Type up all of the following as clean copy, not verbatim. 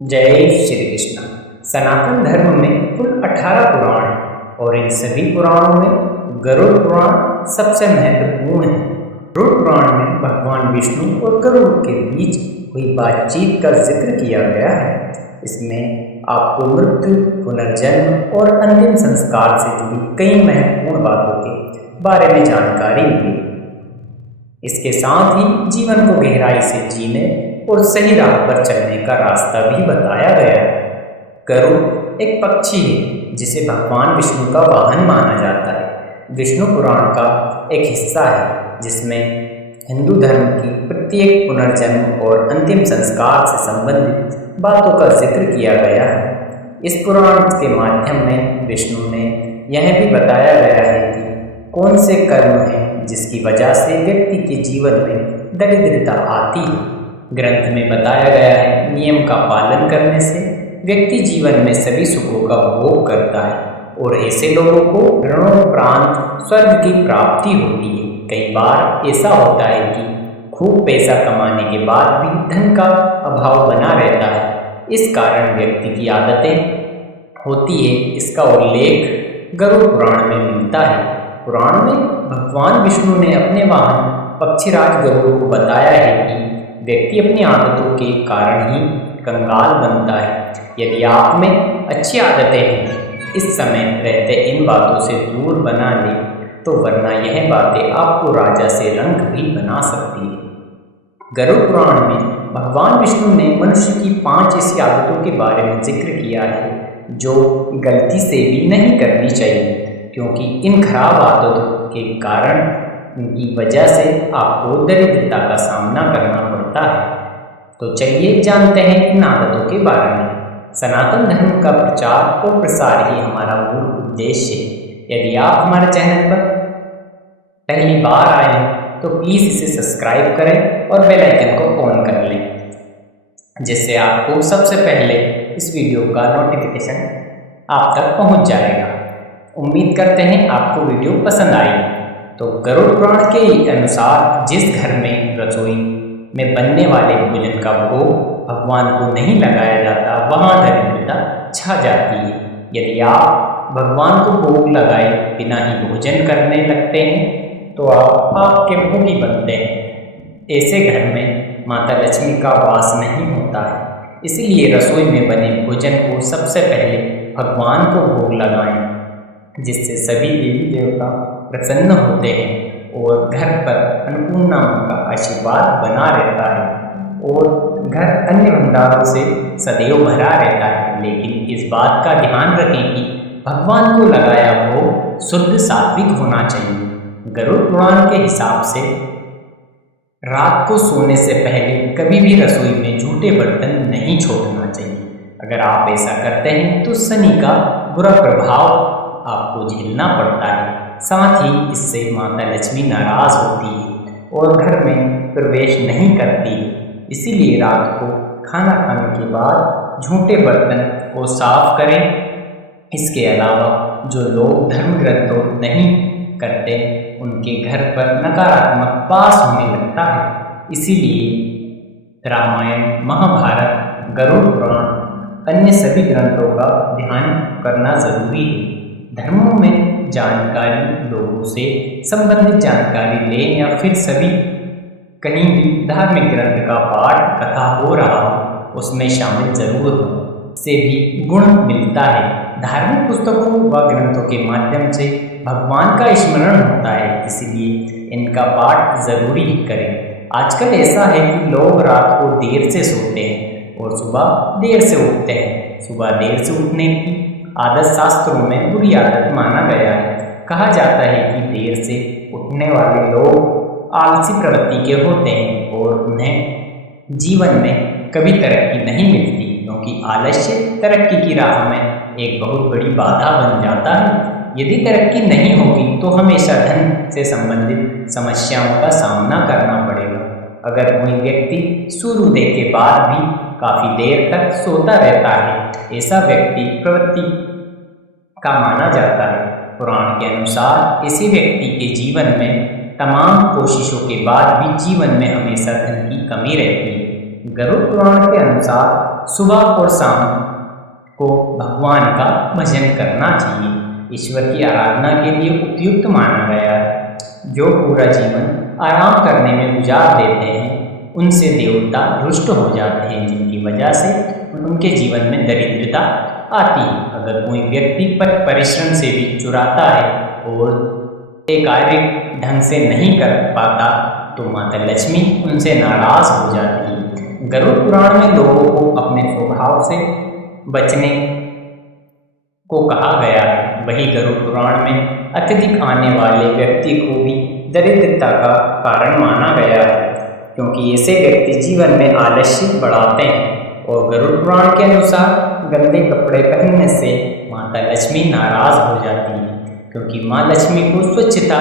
जय श्री कृष्ण। सनातन धर्म में कुल 18 पुराण हैं और इन सभी पुराणों में गरुड़ पुराण सबसे महत्वपूर्ण है। गरुड़ पुराण में भगवान विष्णु और गरुड़ के बीच हुई बातचीत का जिक्र किया गया है। इसमें आपको मृत्यु, पुनर्जन्म और अंतिम संस्कार से जुड़ी कई महत्वपूर्ण बातों के बारे में जानकारी मिली। इसके साथ ही जीवन को गहराई से जीने और सही राह पर चलने का रास्ता भी बताया गया है। गरुड़ एक पक्षी है जिसे भगवान विष्णु का वाहन माना जाता है। विष्णु पुराण का एक हिस्सा है जिसमें हिंदू धर्म की प्रत्येक पुनर्जन्म और अंतिम संस्कार से संबंधित बातों का जिक्र किया गया है। इस पुराण के माध्यम में विष्णु ने यह भी बताया गया है कि कौन से कर्म हैं जिसकी वजह से व्यक्ति के जीवन में दरिद्रता आती है। ग्रंथ में बताया गया है नियम का पालन करने से व्यक्ति जीवन में सभी सुखों का भोग करता है और ऐसे लोगों को मरणोपरांत स्वर्ग की प्राप्ति होती है। कई बार ऐसा होता है कि खूब पैसा कमाने के बाद भी धन का अभाव बना रहता है। इस कारण व्यक्ति की आदतें होती है। इसका उल्लेख गरुड़ पुराण में मिलता है। पुराण में भगवान विष्णु ने अपने वाहन पक्षीराज गरुड़ को बताया है कि व्यक्ति अपनी आदतों के कारण ही कंगाल बनता है। यदि आप में अच्छी आदतें हैं, इस समय रहते इन बातों से दूर बना ले तो वरना यह बातें आपको राजा से रंक भी बना सकती है। गरुड़ पुराण में भगवान विष्णु ने मनुष्य की 5 ऐसी आदतों के बारे में जिक्र किया है जो गलती से भी नहीं करनी चाहिए, क्योंकि इन खराब आदतों के कारण इनकी वजह से आपको दरिद्रता का सामना करना पड़ता है। तो चलिए जानते हैं इन आदतों के बारे में। सनातन धर्म का प्रचार और प्रसार ही हमारा मूल उद्देश्य है। यदि आप हमारे चैनल पर पहली बार आए हैं तो प्लीज़ इसे सब्सक्राइब करें और बेल आइकन को ऑन कर लें, जिससे आपको सबसे पहले इस वीडियो का नोटिफिकेशन आप तक पहुंच जाएगा। उम्मीद करते हैं आपको वीडियो पसंद आएगी। तो गरुड़ पुराण के अनुसार जिस घर में रसोई में बनने वाले भोजन का भोग भगवान को नहीं लगाया जाता, वहाँ दरिद्रता छा जाती है। यदि आप भगवान को भोग लगाए बिना ही भोजन करने लगते हैं तो आप आपके भोगी बनते हैं। ऐसे घर में माता लक्ष्मी का वास नहीं होता है। इसलिए रसोई में बने भोजन को सबसे पहले भगवान को भोग लगाएं, जिससे सभी देवी देवता प्रसन्न होते हैं और घर पर अन्नपूर्णा का आशीर्वाद बना रहता है और घर अन्य भंडारों से सदैव भरा रहता है। लेकिन इस बात का ध्यान रखें कि भगवान को लगाया भोग शुद्ध सात्विक होना चाहिए। गरुड़ पुराण के हिसाब से रात को सोने से पहले कभी भी रसोई में झूठे बर्तन नहीं छोड़ना चाहिए। अगर आप ऐसा करते हैं तो शनि का बुरा प्रभाव आपको झेलना पड़ता है। साथ ही इससे माता लक्ष्मी नाराज होती है और घर में प्रवेश नहीं करती। इसीलिए रात को खाना खाने के बाद झूठे बर्तन को साफ करें। इसके अलावा जो लोग धर्म ग्रंथों नहीं करते उनके घर पर नकारात्मक वास होने लगता है। इसीलिए रामायण, महाभारत, गरुड़ पुराण, अन्य सभी ग्रंथों का ध्यान करना जरूरी है। धर्मों में जानकारी लोगों से संबंधित जानकारी लें या फिर सभी कहीं भी धार्मिक ग्रंथ का पाठ कथा हो रहा हो उसमें शामिल जरूर हो, से भी गुण मिलता है। धार्मिक पुस्तकों व ग्रंथों के माध्यम से भगवान का स्मरण होता है, इसलिए इनका पाठ जरूरी करें। आजकल ऐसा है कि लोग रात को देर से सोते हैं और सुबह देर से उठते हैं। सुबह देर से उठने की आदत शास्त्रों में बुरी आदत माना गया है। कहा जाता है कि देर से उठने वाले लोग आलसी प्रवृत्ति के होते हैं और उन्हें जीवन में कभी तरक्की नहीं मिलती, क्योंकि आलस्य तरक्की की राह में एक बहुत बड़ी बाधा बन जाता है। यदि तरक्की नहीं होगी तो हमेशा धन से संबंधित समस्याओं का सामना करना पड़ेगा। अगर कोई व्यक्ति सूर्योदय के बाद भी काफ़ी देर तक सोता रहता है, ऐसा व्यक्ति प्रवृत्ति का माना जाता है। पुराण के अनुसार इसी व्यक्ति के जीवन में तमाम कोशिशों के बाद भी जीवन में हमेशा धन की कमी रहती है। गरुड़ पुराण के अनुसार सुबह और शाम को भगवान का भजन करना चाहिए। ईश्वर की आराधना के लिए उपयुक्त माना गया है। जो पूरा जीवन आराम करने में गुजार देते हैं उनसे देवता रुष्ट हो जाते हैं, जिनकी वजह से उनके जीवन में दरिद्रता आती है। अगर कोई व्यक्ति परिश्रम से भी चुराता है और एक कार्य ढंग से नहीं कर पाता तो माता लक्ष्मी उनसे नाराज हो जाती है। गरुड़ पुराण में लोगों को अपने स्वभाव से बचने को कहा गया है। वही गरुड़ पुराण में अत्यधिक आने वाले व्यक्ति को भी दरिद्रता का कारण माना गया है, क्योंकि ऐसे व्यक्ति जीवन में आलस्य बढ़ाते हैं। और गरुड़ पुराण के अनुसार गंदे कपड़े पहनने से माता लक्ष्मी नाराज हो जाती है, क्योंकि माँ लक्ष्मी को स्वच्छता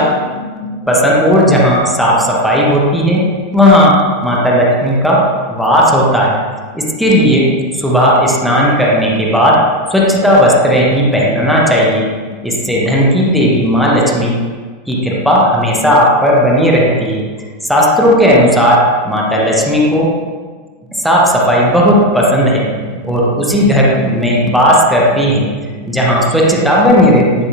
पसंद और जहाँ साफ सफाई होती है वहाँ माता लक्ष्मी का वास होता है। इसके लिए सुबह स्नान करने के बाद स्वच्छता वस्त्र ही पहनना चाहिए। इससे धन की देवी माँ लक्ष्मी की कृपा हमेशा आप पर बनी रहती है। शास्त्रों के अनुसार माता लक्ष्मी को साफ सफाई बहुत पसंद है और उसी घर में वास करती है जहाँ स्वच्छता बनी रहती है।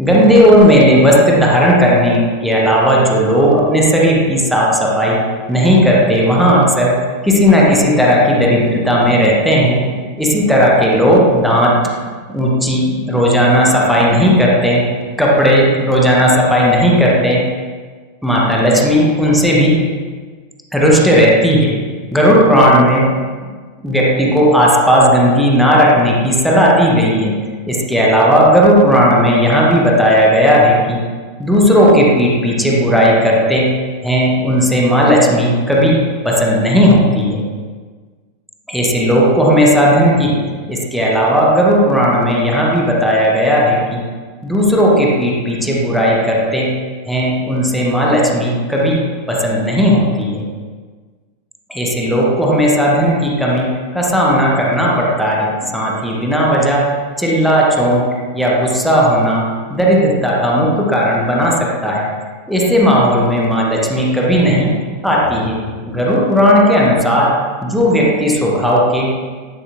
गंदे और मैले वस्त्र धारण करने के अलावा जो लोग अपने शरीर की साफ सफाई नहीं करते वहाँ अक्सर किसी न किसी तरह की दरिद्रता में रहते हैं। इसी तरह के लोग दांत ऊंची रोजाना सफाई नहीं करते, कपड़े रोजाना सफाई नहीं करते, माता लक्ष्मी उनसे भी रुष्ट रहती है। गरुड़ पुराण में व्यक्ति को आसपास गंदगी ना रखने की सलाह दी गई है। इसके अलावा गरुड़ पुराण में यह भी बताया गया है कि दूसरों के पीठ पीछे बुराई करते हैं उनसे माँ लक्ष्मी कभी पसंद नहीं होती है। ऐसे लोग को हमेशा धन की। इसके अलावा गरुड़ पुराण में यह भी बताया गया है कि दूसरों के पीठ पीछे बुराई करते हैं उनसे माँ लक्ष्मी कभी पसंद नहीं होती है। ऐसे लोग को हमेशा धन की कमी का सामना करना पड़ता है। साथ ही बिना वजह चिल्ला चोट या गुस्सा होना दरिद्रता का मुख्य कारण बना सकता है। ऐसे माहौल में माँ लक्ष्मी कभी नहीं आती है। गरुड़ पुराण के अनुसार जो व्यक्ति स्वभाव के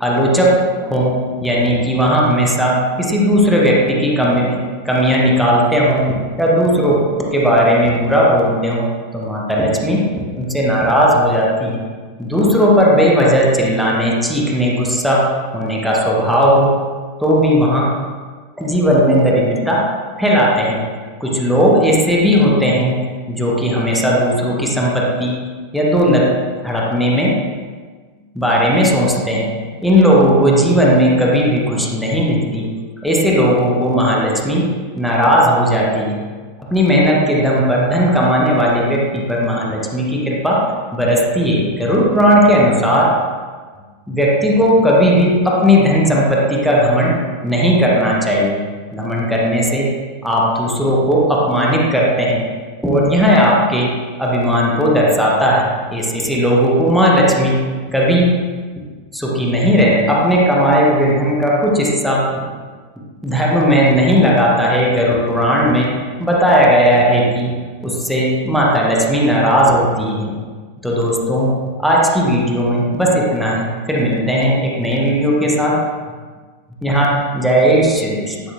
आलोचक हो, यानी कि वहाँ हमेशा किसी दूसरे व्यक्ति की कमियाँ निकालते हों या दूसरों के बारे में बुरा बोलते हों तो माता लक्ष्मी उनसे नाराज हो जाती है। दूसरों पर बेवजह चिल्लाने, चीखने, गुस्सा होने का स्वभाव हो तो भी वहाँ जीवन में दरिद्रता फैलाते हैं। कुछ लोग ऐसे भी होते हैं जो कि हमेशा दूसरों की संपत्ति या दौलत हड़पने में बारे में सोचते हैं। इन लोगों को जीवन में कभी भी खुशी नहीं मिलती। ऐसे लोगों को महालक्ष्मी नाराज हो जाती है। अपनी मेहनत के दम पर धन कमाने वाले व्यक्ति पर महालक्ष्मी की कृपा बरसती है। गरुड़ पुराण के अनुसार व्यक्ति को कभी भी अपनी धन संपत्ति का घमंड नहीं करना चाहिए। घमंड करने से आप दूसरों को अपमानित करते हैं और यह आपके अभिमान को दर्शाता है। ऐसे लोगों को माँ लक्ष्मी कभी सुखी नहीं रहते। अपने कमाए हुए धन का कुछ हिस्सा धर्म में नहीं लगाता है। गरुड़ पुराण में बताया गया है कि उससे माता लक्ष्मी नाराज होती है। तो दोस्तों आज की वीडियो में बस इतना है। फिर मिलते हैं एक नए वीडियो के साथ। यहाँ जय श्री कृष्ण।